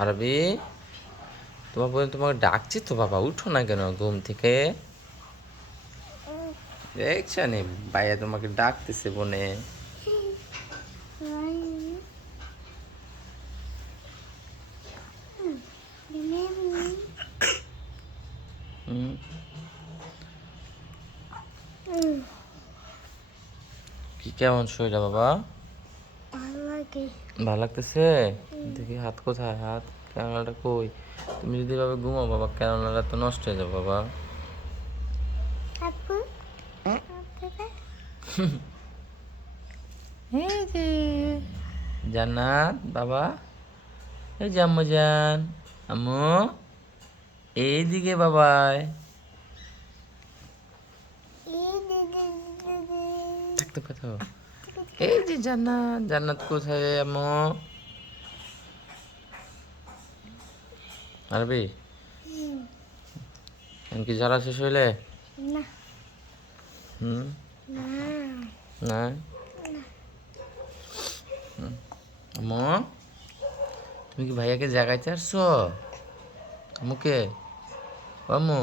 আরবি, তোমার বোন তোমাকে ডাকছি তো বাবা, উঠো না কেন ঘুম থেকে? দেখছো নি ভাইয়া তোমাকে ডাকতেছে বোনে। হুম, কি কেমন শরীরটা বাবা? ভালো লাগতেছে? দেখি হাত কোথায়, হাত ক্যামেরাটা কই? তুমি যদি বাবা ঘুমাও বাবা, ক্যামেরাটা তো নষ্ট হয়ে যাবে বাবা। এই যে জান্নাত বাবা, এই যে আম্মু জান, আম্মু এইদিকে বাবাই থাকতে কথা। এই যে জান্নাত, জান্নাত কোথায় আম্মু? আরবি, কি ঝাড়া শেষ হইলে? হুম, না আম্মু, তুমি কি ভাইয়াকে জাগাইতে আসছো? আম্মুকে, ও আম্মু,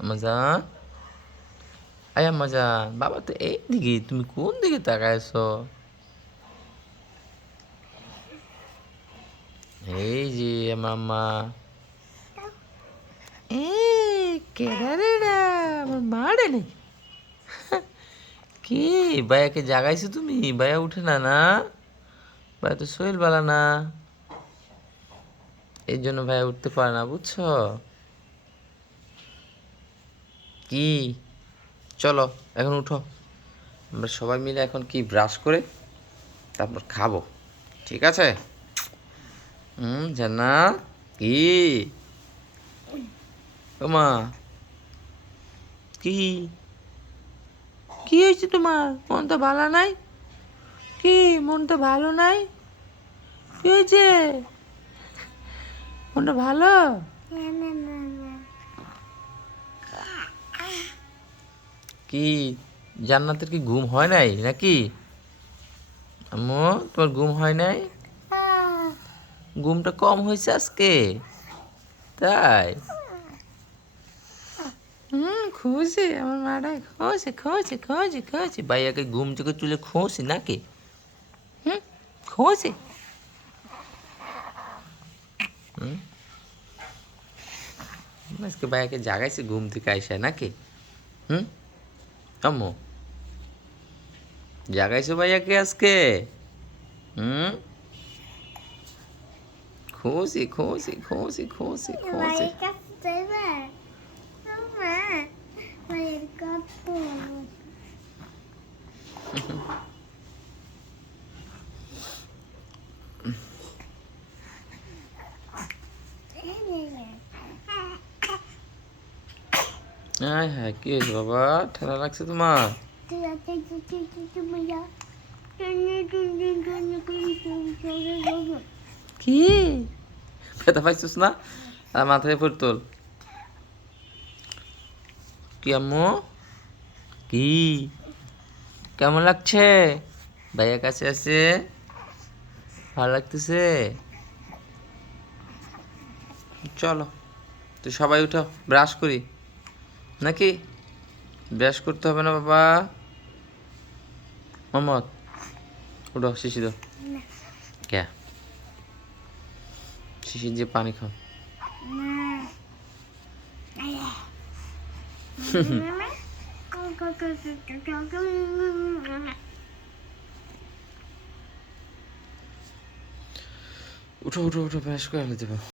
আম্মা জান, আয় আম্মা জান, বাবা তো এইদিকে, তুমি কোন দিকে তাকাইছো? এই যে আমার আম্মা। এই কেডা রে এটা? আমার মা রে নে। কি ভাইয়াকে জাগাইছো তুমি? ভাইয়া উঠে না না? ভাইয়া তো শরীর বালা না, এই জন্য ভাইয়া উঠতে পারে না, বুঝছো? কি, চলো এখন উঠো, আমরা সবাই মিলে এখন কি ব্রাশ করে তারপর খাবো, ঠিক আছে? জান্নাত, কি ওমা, কি কি হয়েছে তোমার? মনটা ভালো নাই? কি মনটা ভালো নাই? কি হয়েছে? মনটা ভালো? কি জান্নাতের কি ঘুম হয় নাই নাকি? আম্মু, তোমার ঘুম হয় নাই? ঘুমটা কম হয়েছে আজকে, তাই? খুশি আমার মাটা, খুশি খুশি খুশি খুশি, ভাইয়াকে ঘুম থেকে তুলে খুশি নাকি? খুশি। আজকে ভাইয়াকে জাগাইছে ঘুম থেকে আইসা নাকি? হুম, আম্মু জাগাইছো ভাইয়াকে আজকে? হুম, খুশি খুশি খুশি খুশি খুশি। হ্যাঁ হ্যাঁ, কি হয়েছে বাবা, ঠান্ডা লাগছে তোমার? কি ব্যথা পাইছিস না? আর মাথায় উপর তোল। কি আম্মু, কি কেমন লাগছে ভাইয়ার কাছে আছে? ভালো লাগতেছে? চলো তো সবাই উঠো, ব্রাশ করি নাকি? ব্রাশ করতে হবে না বাবা? মোহাম্মদ, উঠো, শিশি দাও। কে শিশি দিয়ে পানি খাও। উঠো উঠো উঠো, ব্রাশ করে দেবো।